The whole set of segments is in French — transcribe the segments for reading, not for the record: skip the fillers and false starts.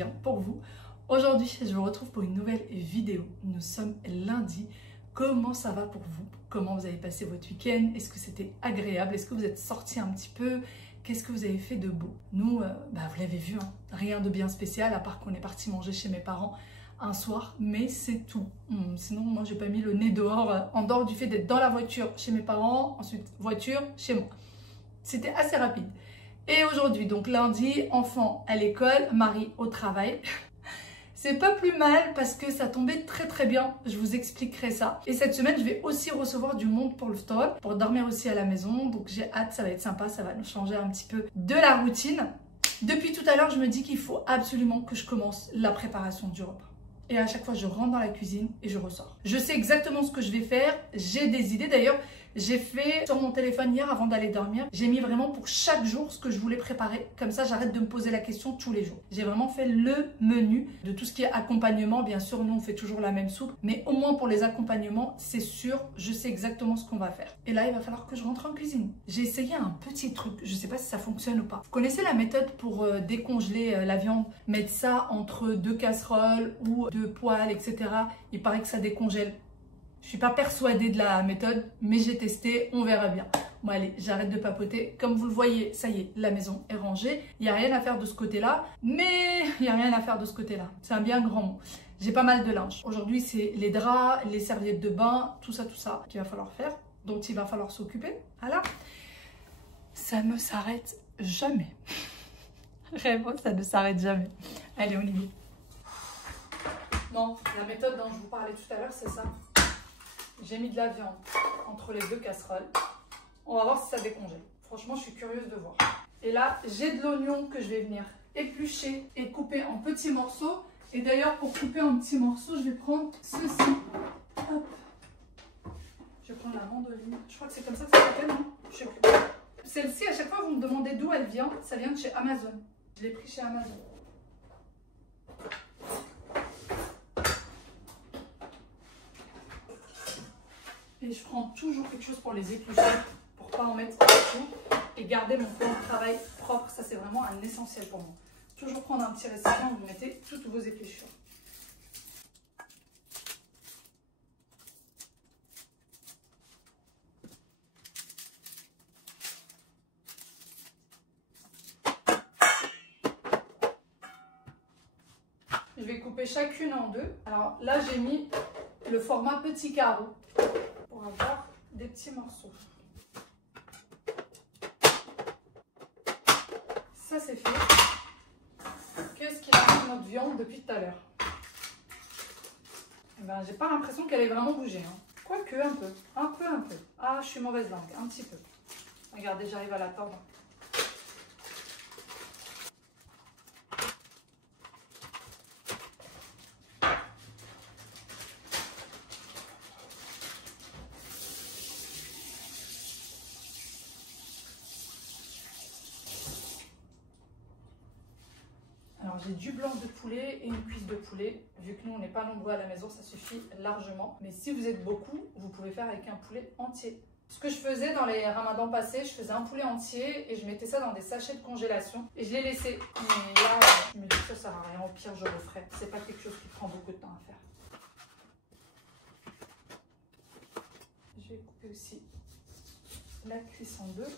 quotidien pour vous. Aujourd'hui, je vous retrouve pour une nouvelle vidéo. Nous sommes lundi. Comment ça va pour vous? Comment vous avez passé votre week-end? Est-ce que c'était agréable? Est-ce que vous êtes sortis un petit peu? Qu'est-ce que vous avez fait de beau? Nous, vous l'avez vu, hein, rien de bien spécial, à part qu'on est parti manger chez mes parents un soir, mais c'est tout. Sinon, moi, j'ai pas mis le nez dehors, en dehors du fait d'être dans la voiture chez mes parents, ensuite voiture chez moi. C'était assez rapide. Et aujourd'hui, donc lundi, enfant à l'école, mari au travail. C'est pas plus mal parce que ça tombait très très bien, je vous expliquerai ça. Et cette semaine, je vais aussi recevoir du monde pour le store, pour dormir aussi à la maison. Donc j'ai hâte, ça va être sympa, ça va nous changer un petit peu de la routine. Depuis tout à l'heure, je me dis qu'il faut absolument que je commence la préparation du repas. Et à chaque fois, je rentre dans la cuisine et je ressors. Je sais exactement ce que je vais faire, j'ai des idées. D'ailleurs, j'ai fait sur mon téléphone hier avant d'aller dormir. J'ai mis vraiment pour chaque jour ce que je voulais préparer. Comme ça, j'arrête de me poser la question tous les jours. J'ai vraiment fait le menu de tout ce qui est accompagnement. Bien sûr, nous, on fait toujours la même soupe. Mais au moins pour les accompagnements, c'est sûr, je sais exactement ce qu'on va faire. Et là, il va falloir que je rentre en cuisine. J'ai essayé un petit truc. Je ne sais pas si ça fonctionne ou pas. Vous connaissez la méthode pour décongeler la viande? Mettre ça entre deux casseroles ou deux poêles, etc. Il paraît que ça décongèle. Je suis pas persuadée de la méthode, mais j'ai testé, on verra bien. Bon allez, j'arrête de papoter. Comme vous le voyez, ça y est, la maison est rangée. Il n'y a rien à faire de ce côté-là, mais il n'y a rien à faire de ce côté-là. C'est un bien grand mot. J'ai pas mal de linge. Aujourd'hui, c'est les draps, les serviettes de bain, tout ça qu'il va falloir faire, dont il va falloir s'occuper. Voilà. Ça ne s'arrête jamais. Vraiment, ça ne s'arrête jamais. Allez, on y va. Non, la méthode dont je vous parlais tout à l'heure, c'est ça. J'ai mis de la viande entre les deux casseroles. On va voir si ça décongèle. Franchement, je suis curieuse de voir. Et là, j'ai de l'oignon que je vais venir éplucher et couper en petits morceaux. Et d'ailleurs, pour couper en petits morceaux, je vais prendre ceci. Hop. Je vais prendre la mandoline. Je crois que c'est comme ça que ça s'appelle, non? Je sais plus. Celle-ci, à chaque fois, vous me demandez d'où elle vient. Ça vient de chez Amazon. Je l'ai pris chez Amazon. Et je prends toujours quelque chose pour les éplucher, pour ne pas en mettre partout et garder mon plan de travail propre. Ça, c'est vraiment un essentiel pour moi. Toujours prendre un petit récipient où vous mettez toutes vos épluchures. Je vais couper chacune en deux. Alors là, j'ai mis le format petit carreau pour avoir des petits morceaux. Ça, c'est fait. Qu'est-ce qu'il a fait notre viande depuis tout à l'heure? Eh ben, j'ai pas l'impression qu'elle ait vraiment bougé. Hein. Quoique, un peu. Un peu. Ah, je suis mauvaise langue. Un petit peu. Regardez, j'arrive à la tordre. J'ai du blanc de poulet et une cuisse de poulet. Vu que nous, on n'est pas nombreux à la maison, ça suffit largement. Mais si vous êtes beaucoup, vous pouvez faire avec un poulet entier. Ce que je faisais dans les ramadans passés, je faisais un poulet entier et je mettais ça dans des sachets de congélation. Et je les laissais. Mais là, je me dis que ça sert à rien. Au pire, je referai. C'est pas quelque chose qui prend beaucoup de temps à faire. Je vais couper aussi la cuisse en deux.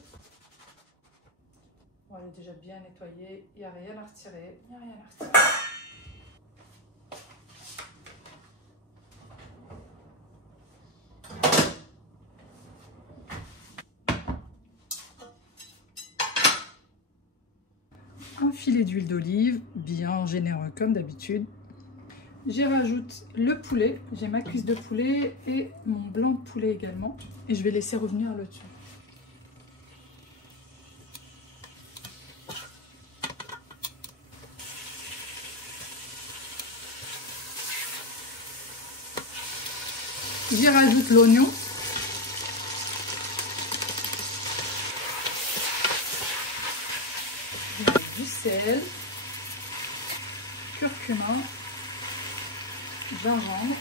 Bon, elle est déjà bien nettoyée, il n'y a rien à retirer. Un filet d'huile d'olive, bien généreux comme d'habitude. J'y rajoute le poulet, j'ai ma cuisse de poulet et mon blanc de poulet également. Et je vais laisser revenir le dessus. J'y rajoute l'oignon. Du sel, curcuma, gingembre,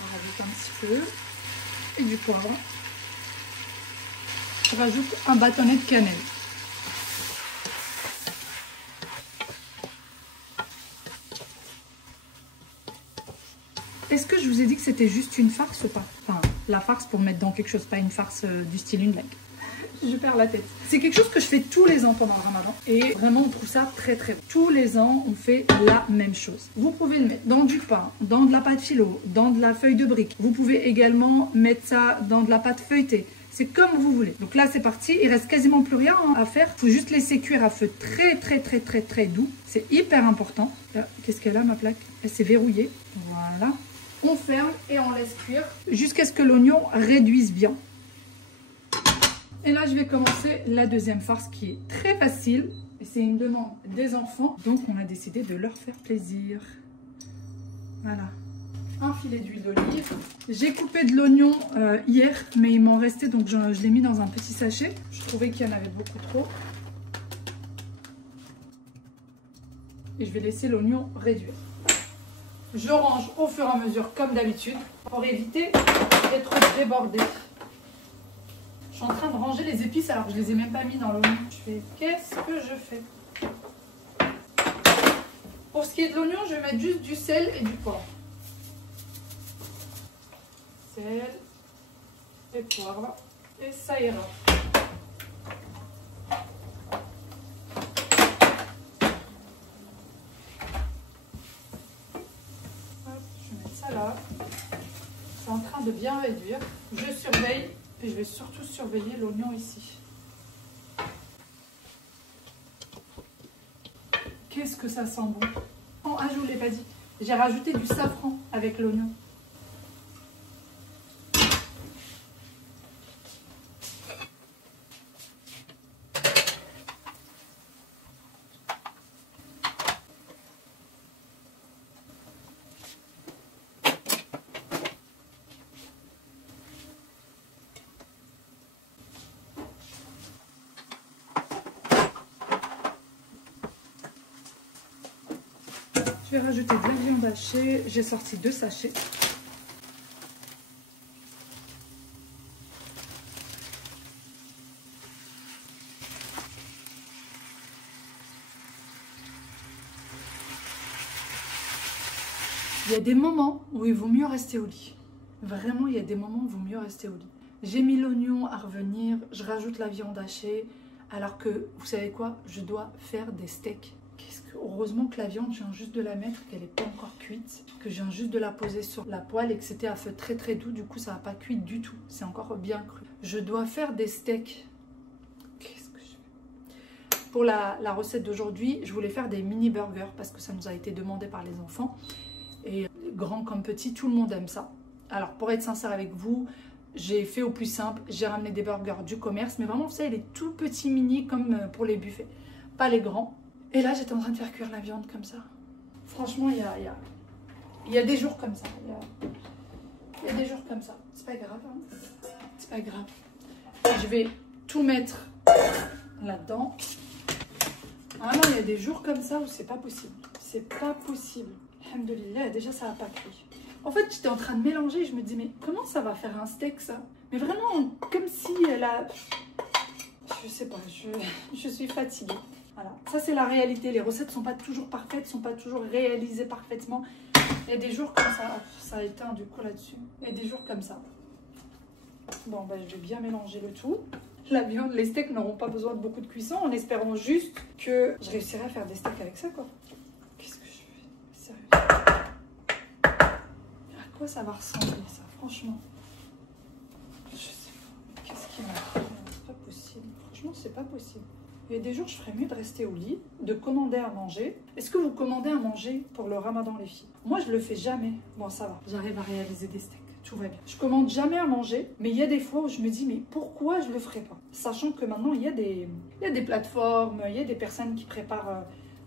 on rajoute un petit peu, et du poivre. Je rajoute un bâtonnet de cannelle. Est-ce que je vous ai dit que c'était juste une farce ou pas? Enfin, la farce pour mettre dans quelque chose, pas une farce du style une blague. Je perds la tête. C'est quelque chose que je fais tous les ans pendant le ramadan. Et vraiment, on trouve ça très très bon. Tous les ans, on fait la même chose. Vous pouvez le mettre dans du pain, dans de la pâte philo, dans de la feuille de brique. Vous pouvez également mettre ça dans de la pâte feuilletée. C'est comme vous voulez. Donc là, c'est parti. Il reste quasiment plus rien à faire. Il faut juste laisser cuire à feu très doux. C'est hyper important. Qu'est-ce qu'elle a, ma plaque? Elle s'est verrouillée. Voilà. On ferme et on laisse cuire jusqu'à ce que l'oignon réduise bien. Et là, je vais commencer la deuxième farce qui est très facile. Et c'est une demande des enfants. Donc, on a décidé de leur faire plaisir. Voilà. Un filet d'huile d'olive. J'ai coupé de l'oignon hier, mais il m'en restait. Donc, je l'ai mis dans un petit sachet. Je trouvais qu'il y en avait beaucoup trop. Et je vais laisser l'oignon réduire. Je range au fur et à mesure, comme d'habitude, pour éviter d'être débordé. Je suis en train de ranger les épices alors que je les ai même pas mis dans l'oignon. Je fais, qu'est-ce que je fais? Pour ce qui est de l'oignon, je vais mettre juste du sel et du poivre. Sel et poivre. Et ça ira. Hop, je vais mettre ça là. C'est en train de bien réduire. Je surveille. Et je vais surtout surveiller l'oignon ici. Qu'est-ce que ça sent bon. Oh, ah, je vous l'ai pas dit. J'ai rajouté du safran avec l'oignon. Je vais rajouter de la viande hachée. J'ai sorti 2 sachets. Il y a des moments où il vaut mieux rester au lit. Vraiment, il y a des moments où il vaut mieux rester au lit. J'ai mis l'oignon à revenir. Je rajoute la viande hachée. Alors que, vous savez quoi? Je dois faire des steaks. Heureusement que la viande, je viens juste de la mettre, qu'elle n'est pas encore cuite, que je viens juste de la poser sur la poêle et que c'était à feu très doux, du coup ça n'a pas cuit du tout, c'est encore bien cru. Je dois faire des steaks. Qu'est-ce que je fais? Pour la recette d'aujourd'hui, je voulais faire des mini burgers parce que ça nous a été demandé par les enfants. Et grands comme petits, tout le monde aime ça. Alors pour être sincère avec vous, j'ai fait au plus simple, j'ai ramené des burgers du commerce, mais vraiment vous savez les tout petits mini comme pour les buffets, pas les grands. Et là, j'étais en train de faire cuire la viande comme ça. Franchement, il y a des jours comme ça. Il y a des jours comme ça. C'est pas grave. Hein. C'est pas grave. Je vais tout mettre là-dedans. Ah non, il y a des jours comme ça où c'est pas possible. C'est pas possible. Alhamdoulilah, déjà ça n'a pas cuit. En fait, j'étais en train de mélanger. Je me dis, mais comment ça va faire un steak ça? Mais vraiment, comme si elle a... Je sais pas, je suis fatiguée. Voilà, ça c'est la réalité. Les recettes ne sont pas toujours parfaites, ne sont pas toujours réalisées parfaitement. Il y a des jours comme ça. Oh, ça a éteint du coup là-dessus. Il y a des jours comme ça. Bon, ben, je vais bien mélanger le tout. La viande, les steaks n'auront pas besoin de beaucoup de cuisson en espérant juste que je réussirai à faire des steaks avec ça, quoi. Qu'est-ce que je fais? Sérieux. À quoi ça va ressembler, ça, franchement? Je sais pas. Qu'est-ce qui m'a... C'est pas possible. Franchement, c'est pas possible. Il y a des jours, je ferais mieux de rester au lit, de commander à manger. Est-ce que vous commandez à manger pour le ramadan, les filles? Moi, je le fais jamais. Bon, ça va. J'arrive à réaliser des steaks. Tout va bien. Je commande jamais à manger, mais il y a des fois où je me dis, mais pourquoi je le ferais pas? Sachant que maintenant, il y a des plateformes, il y a des personnes qui préparent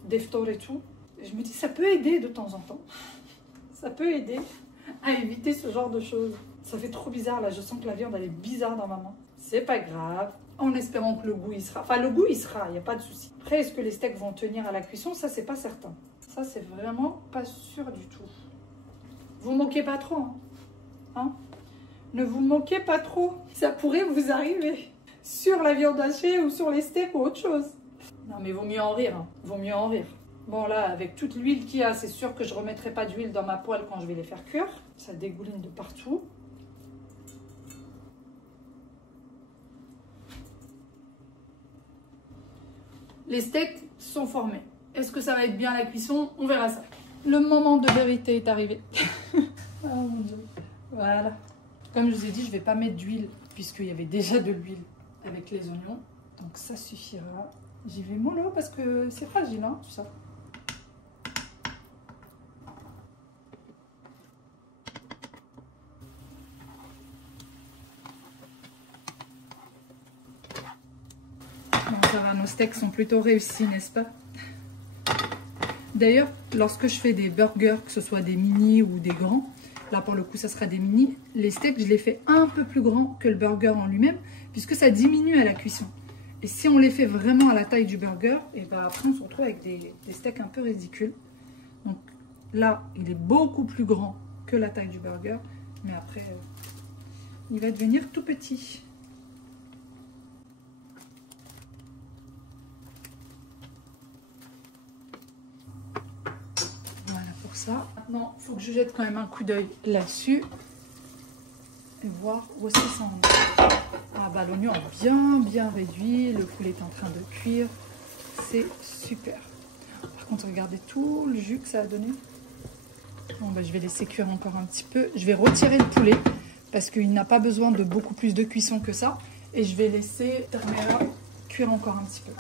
des ftors et tout. Et je me dis, ça peut aider de temps en temps. Ça peut aider à éviter ce genre de choses. Ça fait trop bizarre, là. Je sens que la viande, elle est bizarre dans ma main. C'est pas grave. En espérant que le goût il sera. Enfin, le goût il sera, il n'y a pas de souci. Après, est-ce que les steaks vont tenir à la cuisson? Ça, c'est pas certain. Ça, c'est vraiment pas sûr du tout. Vous moquez pas trop, hein? Ne vous moquez pas trop. Ça pourrait vous arriver sur la viande hachée ou sur les steaks ou autre chose. Non, mais vaut mieux en rire. Hein. Vaut mieux en rire. Bon là, avec toute l'huile qu'il y a, c'est sûr que je ne remettrai pas d'huile dans ma poêle quand je vais les faire cuire. Ça dégouline de partout. Les steaks sont formés. Est-ce que ça va être bien la cuisson? On verra ça. Le moment de vérité est arrivé. Oh mon Dieu. Voilà. Comme je vous ai dit, je ne vais pas mettre d'huile puisqu'il y avait déjà de l'huile avec les oignons. Donc ça suffira. J'y vais mollo parce que c'est fragile, hein, tout ça. Bon, ça va, nos steaks sont plutôt réussis, n'est-ce pas? D'ailleurs, lorsque je fais des burgers, que ce soit des mini ou des grands, là pour le coup ça sera des mini, les steaks je les fais un peu plus grands que le burger en lui-même, puisque ça diminue à la cuisson. Et si on les fait vraiment à la taille du burger, et ben après on se retrouve avec des steaks un peu ridicules. Donc là, il est beaucoup plus grand que la taille du burger, mais après, il va devenir tout petit. Voilà pour ça. Maintenant, il faut que je jette quand même un coup d'œil là-dessus et voir où est-ce que ça en est. Ah bah l'oignon est bien réduit, le poulet est en train de cuire, c'est super. Par contre, regardez tout le jus que ça a donné. Bon bah je vais laisser cuire encore un petit peu. Je vais retirer le poulet parce qu'il n'a pas besoin de beaucoup plus de cuisson que ça. Et je vais laisser Termera cuire encore un petit peu.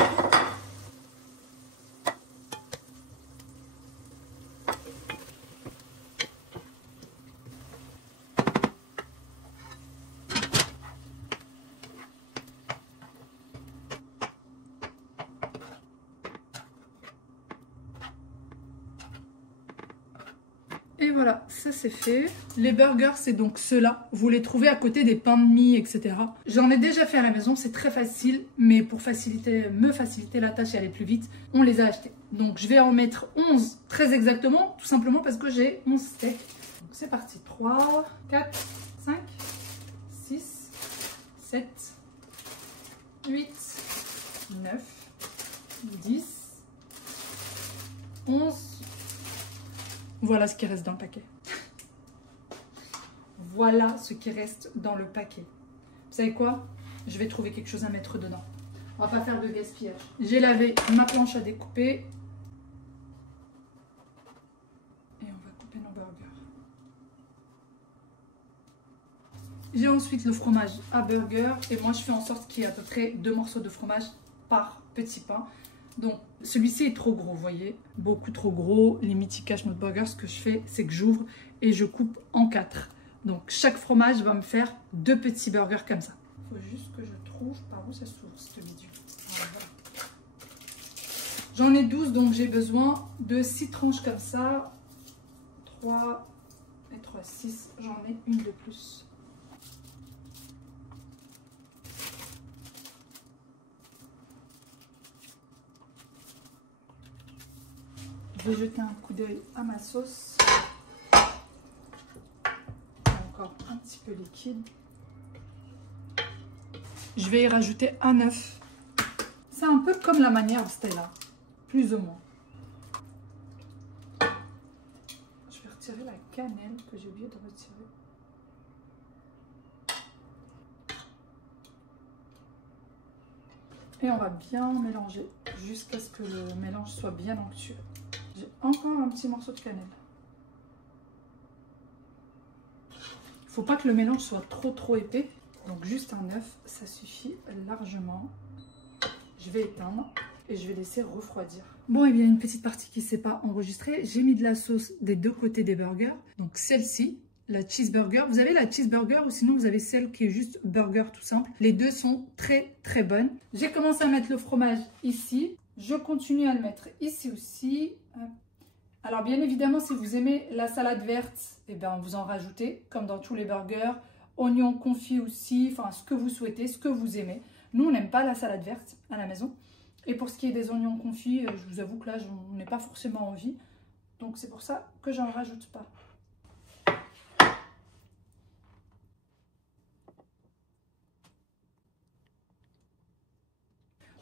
Et voilà, ça c'est fait. Les burgers, c'est donc ceux-là. Vous les trouvez à côté des pains de mie, etc. J'en ai déjà fait à la maison, c'est très facile. Mais pour me faciliter la tâche et aller plus vite, on les a achetés. Donc je vais en mettre 11 très exactement, tout simplement parce que j'ai 11 steaks. C'est parti. 3, 4, 5, 6, 7, 8, 9, 10, 11... Voilà ce qui reste dans le paquet. Voilà ce qui reste dans le paquet. Vous savez quoi? Je vais trouver quelque chose à mettre dedans. On va pas faire de gaspillage. J'ai lavé ma planche à découper. Et on va couper nos burgers. J'ai ensuite le fromage à burger. Et moi, je fais en sorte qu'il y ait à peu près 2 morceaux de fromage par petit pain. Donc, celui-ci est trop gros, vous voyez, beaucoup trop gros. Limite, il cache notre burger. Ce que je fais, c'est que j'ouvre et je coupe en 4. Donc, chaque fromage va me faire 2 petits burgers comme ça. Il faut juste que je trouve par où ça s'ouvre, cette vidéo. Voilà. J'en ai 12, donc j'ai besoin de 6 tranches comme ça. 3 et 3, 6. J'en ai une de plus. Je vais jeter un coup d'œil à ma sauce. Encore un petit peu liquide. Je vais y rajouter un œuf. C'est un peu comme la manière de Stella, plus ou moins. Je vais retirer la cannelle que j'ai oublié de retirer. Et on va bien mélanger jusqu'à ce que le mélange soit bien onctueux. J'ai encore un petit morceau de cannelle. Il ne faut pas que le mélange soit trop épais. Donc juste un œuf, ça suffit largement. Je vais éteindre et je vais laisser refroidir. Bon, et bien une petite partie qui ne s'est pas enregistrée. J'ai mis de la sauce des 2 côtés des burgers. Donc celle-ci, la cheeseburger. Vous avez la cheeseburger ou sinon vous avez celle qui est juste burger tout simple. Les deux sont très bonnes. J'ai commencé à mettre le fromage ici. Je continue à le mettre ici aussi. Alors bien évidemment, si vous aimez la salade verte, eh bien, vous en rajoutez, comme dans tous les burgers. Oignons confits aussi, enfin ce que vous souhaitez, ce que vous aimez. Nous, on n'aime pas la salade verte à la maison. Et pour ce qui est des oignons confits, je vous avoue que là, j'en ai pas forcément envie. Donc c'est pour ça que j'en rajoute pas.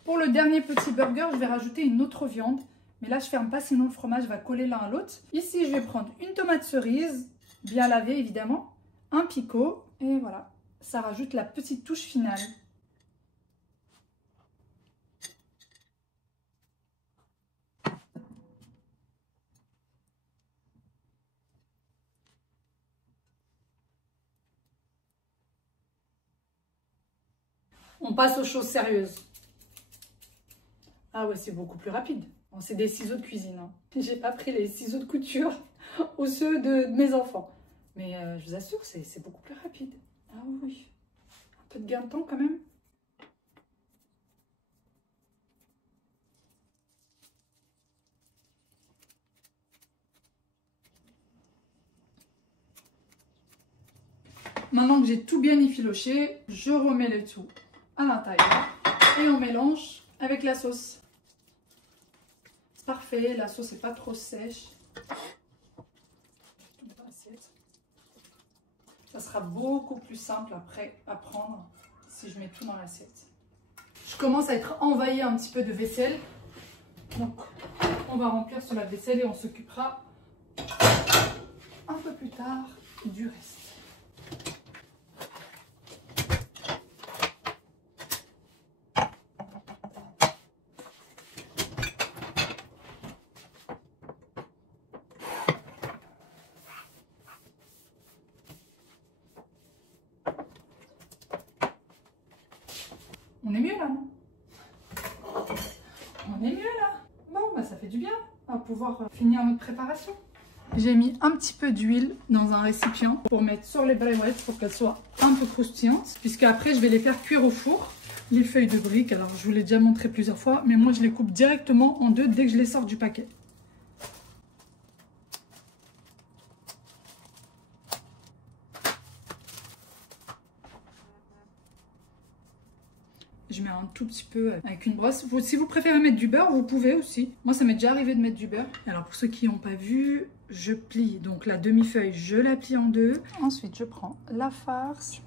Pour le dernier petit burger, je vais rajouter une autre viande Mais là, je ferme pas, sinon le fromage va coller l'un à l'autre. Ici, je vais prendre une tomate cerise, bien lavée évidemment, un picot, et voilà. Ça rajoute la petite touche finale. On passe aux choses sérieuses. Ah ouais, c'est beaucoup plus rapide. Bon, c'est des ciseaux de cuisine. Hein. J'ai pas pris les ciseaux de couture ou ceux de mes enfants. Mais je vous assure, c'est beaucoup plus rapide. Ah oui, un peu de gain de temps quand même. Maintenant que j'ai tout bien effiloché, je remets le tout à l'intérieur et on mélange avec la sauce. C'est parfait, la sauce n'est pas trop sèche. Ça sera beaucoup plus simple après à prendre si je mets tout dans l'assiette. Je commence à être envahie un petit peu de vaisselle. Donc on va remplir ce lave-vaisselle et on s'occupera un peu plus tard du reste. On est mieux là, non? On est mieux là. Bon, bah ça fait du bien. On va pouvoir finir notre préparation. J'ai mis un petit peu d'huile dans un récipient pour mettre sur les brouettes pour qu'elles soient un peu croustillantes. Puisque après, je vais les faire cuire au four. Les feuilles de briques, alors je vous l'ai déjà montré plusieurs fois. Mais moi, je les coupe directement en deux dès que je les sors du paquet. Je mets un tout petit peu avec une brosse. Si vous préférez mettre du beurre, vous pouvez aussi. Moi, ça m'est déjà arrivé de mettre du beurre. Alors, pour ceux qui n'ont pas vu, je plie. Donc, la demi-feuille, je la plie en deux. Ensuite, je prends la farce.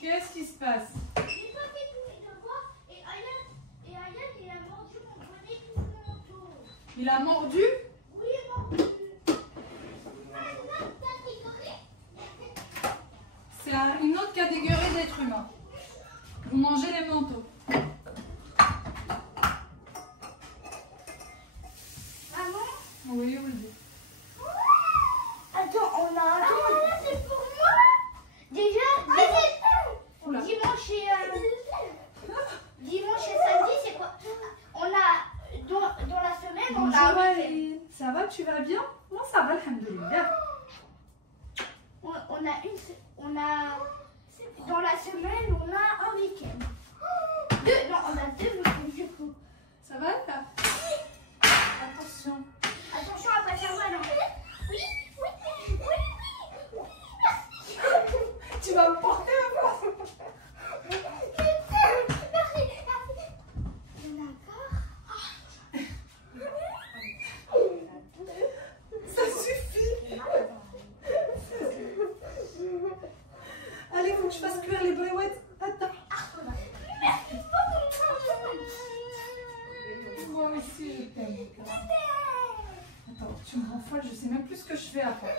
Qu'est-ce qui se passe? J'ai pas fait tous mes devoirs et Ayane, il a mordu mon bonnet tout mon manteau. Il a mordu? Oui, il a mordu. Ah, une autre catégorie. C'est une autre catégorie d'êtres humains. Vous mangez les manteaux. Maman? Oui, oui. Attends, on a un tour. Ah, là, c'est pour moi. Déjà, va bien? Moi ça va, alhamdoulilah. On a dans la semaine, on a un week-end. On a 2 week-ends du coup. Ça va là? Attention. Attention à pas faire mal. Oui. Tu vas me porter avant. Merci. Ça suffit. Allez, faut que je fasse cuire les brouettes. Attends. Moi aussi, je t'aime. Attends, tu me rends folle, je sais même plus ce que je fais après.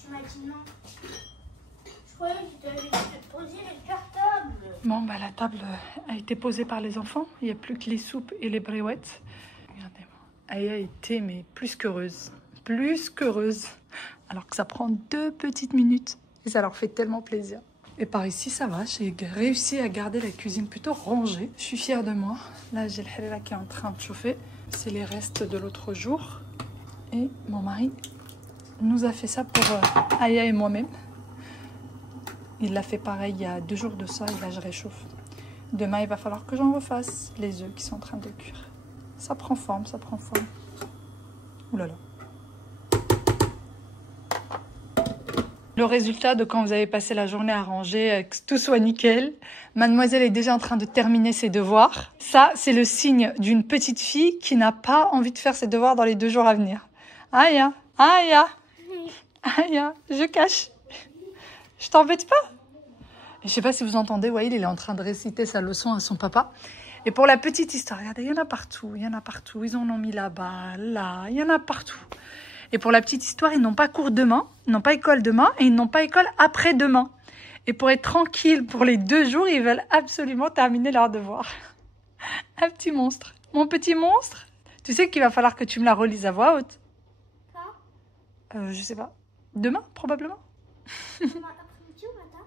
Tu m'as dit non. Je croyais que tu avais dû te poser les cartables. Bon, bah la table a été posée par les enfants. Il n'y a plus que les soupes et les brouettes. Regardez-moi. Aya était mais plus qu'heureuse. Plus qu'heureuse. Alors que ça prend 2 petites minutes. Et ça leur fait tellement plaisir. Et par ici, ça va. J'ai réussi à garder la cuisine plutôt rangée. Je suis fière de moi. Là, j'ai le halala qui est en train de chauffer. C'est les restes de l'autre jour. Et mon mari nous a fait ça pour Aya et moi-même. Il l'a fait pareil il y a 2 jours de ça et là je réchauffe. Demain il va falloir que j'en refasse les œufs qui sont en train de cuire. Ça prend forme, ça prend forme. Ouh là là. Le résultat de quand vous avez passé la journée à ranger, que tout soit nickel. Mademoiselle est déjà en train de terminer ses devoirs. Ça, c'est le signe d'une petite fille qui n'a pas envie de faire ses devoirs dans les 2 jours à venir. Aya, Aya, Aya, je cache. Je t'embête pas. Je sais pas si vous entendez, Waïl, il est en train de réciter sa leçon à son papa. Et pour la petite histoire, regardez, il y en a partout, il y en a partout. Ils en ont mis là-bas, là, il y en a partout. Et pour la petite histoire, ils n'ont pas cours demain, ils n'ont pas école demain et ils n'ont pas école après-demain. Et pour être tranquille pour les 2 jours, ils veulent absolument terminer leurs devoirs. Un petit monstre. Mon petit monstre. Tu sais qu'il va falloir que tu me la relises à voix haute. Quand? Je sais pas. Demain, probablement. Demain après-midi ou matin?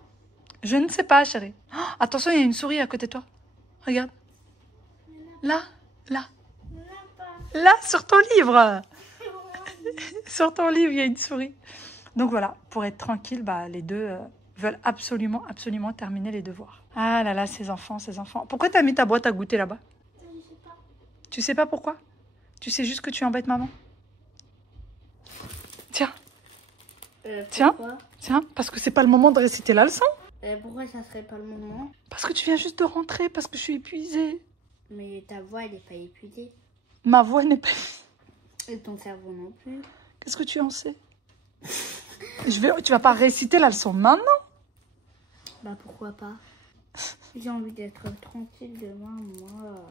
Je ne sais pas, chérie. Oh, attention, il y a une souris à côté de toi. Regarde. Là, là. Là, sur ton livre. Sur ton livre, il y a une souris. Donc voilà, pour être tranquille, bah, les deux veulent absolument, absolument terminer les devoirs. Ah là là, ces enfants, ces enfants. Pourquoi tu as mis ta boîte à goûter là-bas? Je ne sais pas. Tu sais pas pourquoi? Tu sais juste que tu embêtes maman? Tiens. Tiens, tiens, parce que c'est pas le moment de réciter la leçon. Pourquoi ça serait pas le moment? Parce que tu viens juste de rentrer, parce que je suis épuisée. Mais ta voix, elle n'est pas épuisée. Ma voix n'est pas... Et ton cerveau non plus. Qu'est-ce que tu en sais? Tu vas pas réciter la leçon maintenant? Bah pourquoi pas? J'ai envie d'être tranquille demain, moi.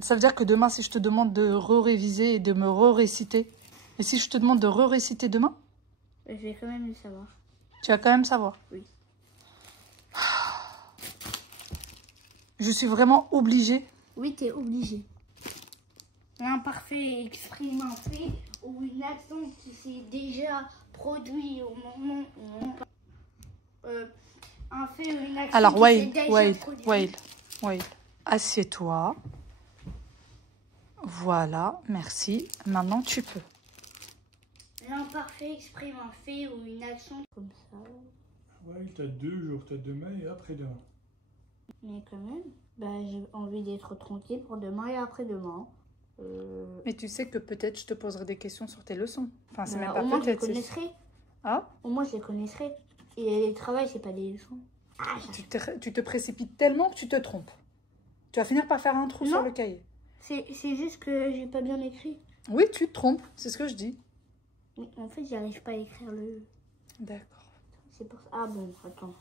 Ça veut dire que demain, si je te demande de re-réviser et de me re-réciter, et si je te demande de re-réciter demain? Je vais quand même le savoir. Tu vas quand même savoir? Oui. Je suis vraiment obligée. Oui, t'es obligé. L'imparfait expérimenté ou une action qui s'est déjà produite au moment où un fait ou une action Alors, qui Waïl, s'est déjà produite. Waïl, assieds-toi. Voilà, merci. Maintenant, tu peux. L'imparfait exprime un fait ou une action comme ça. Ouais, t'as 2 jours, t'as demain et après-demain. Mais quand même, bah, j'ai envie d'être tranquille pour demain et après-demain. Mais tu sais que peut-être je te poserai des questions sur tes leçons. Enfin, c'est Bah, même pas au moins je les peut-être. connaisserai. Ah, Au moins je les connaisserai. Et les travails, c'est pas des leçons. Ah, tu te précipites tellement que tu te trompes. Tu vas finir par faire un trou Non. sur le cahier. c'est juste que j'ai pas bien écrit. Oui, tu te trompes, c'est ce que je dis. Mais en fait, j'arrive pas à écrire le... D'accord. C'est pour ça. Ah bon, attends.